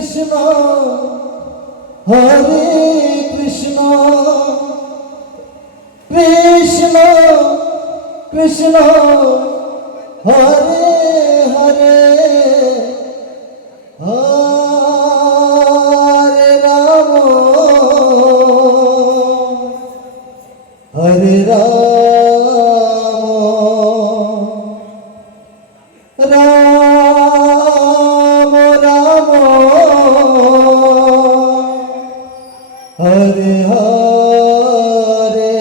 Krishna Hare Krishna Krishna Krishna Hare Hare Hare Ram Hare Ram Ram Ram Hare Hare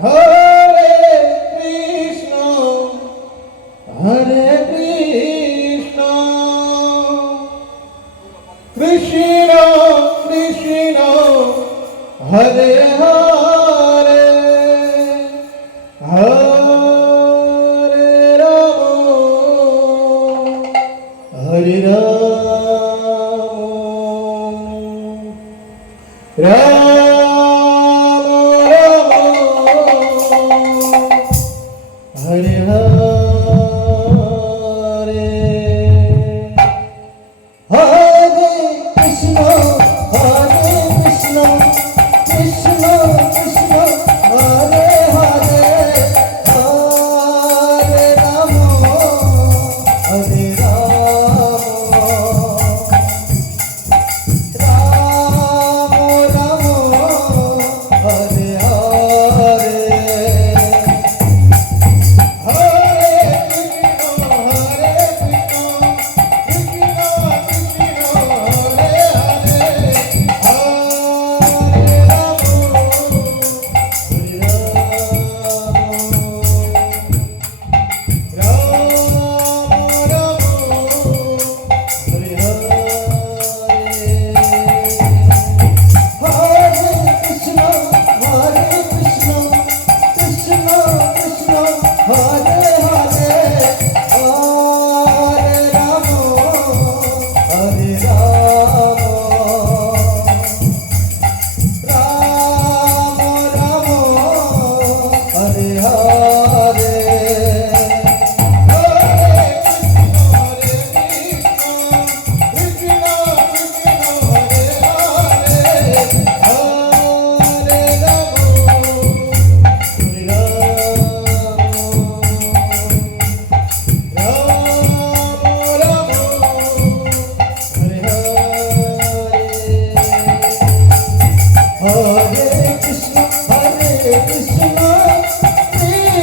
Hare Krishna Hare Krishna Krishna Krishna Hare Hare Hare Ram Ram Hare Hare Hare Krishna Hare Krishna Krishna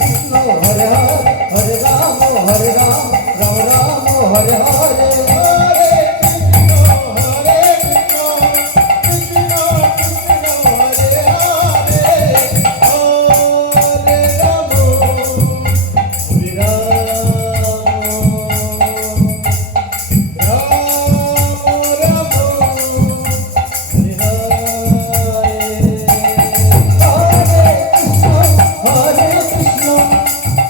Krishna Hare Hare Hare Ram Hare Ram Ram Ram Hare Hare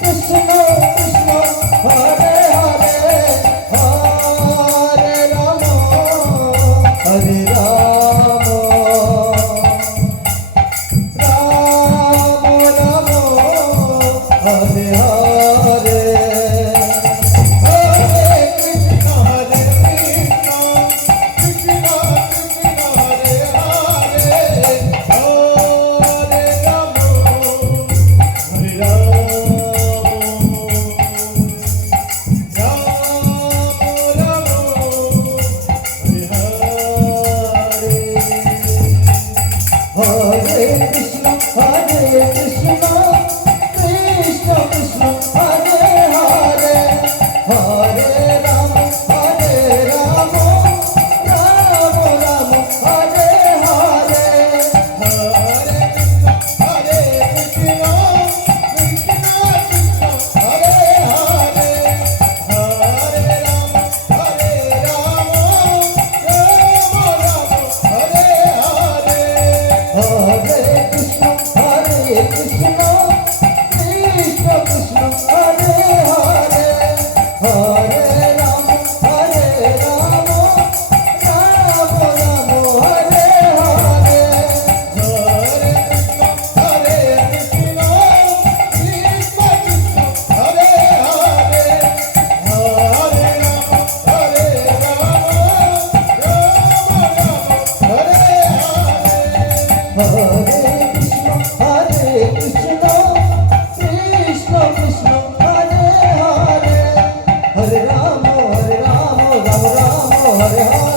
Krishna Krishna Hare Hare Krishna Hare Krishna Krishna Krishna Hare Hare Hare Ram Ram Ram Hare Hare Hare Krishna Krishna Krishna Hare Hare Hare Ram Ram Hare Hare Hare Krishna Krishna Krishna Krishna Hare Hare Hare Ram Ram Ram Hare Hare Hare Krishna Krishna Krishna Krishna Hare Hare Hare Ram Ram Hare Hare Hare Krishna Krishna Krishna Hare Hare Hare Ram Ram Ram Hare Hare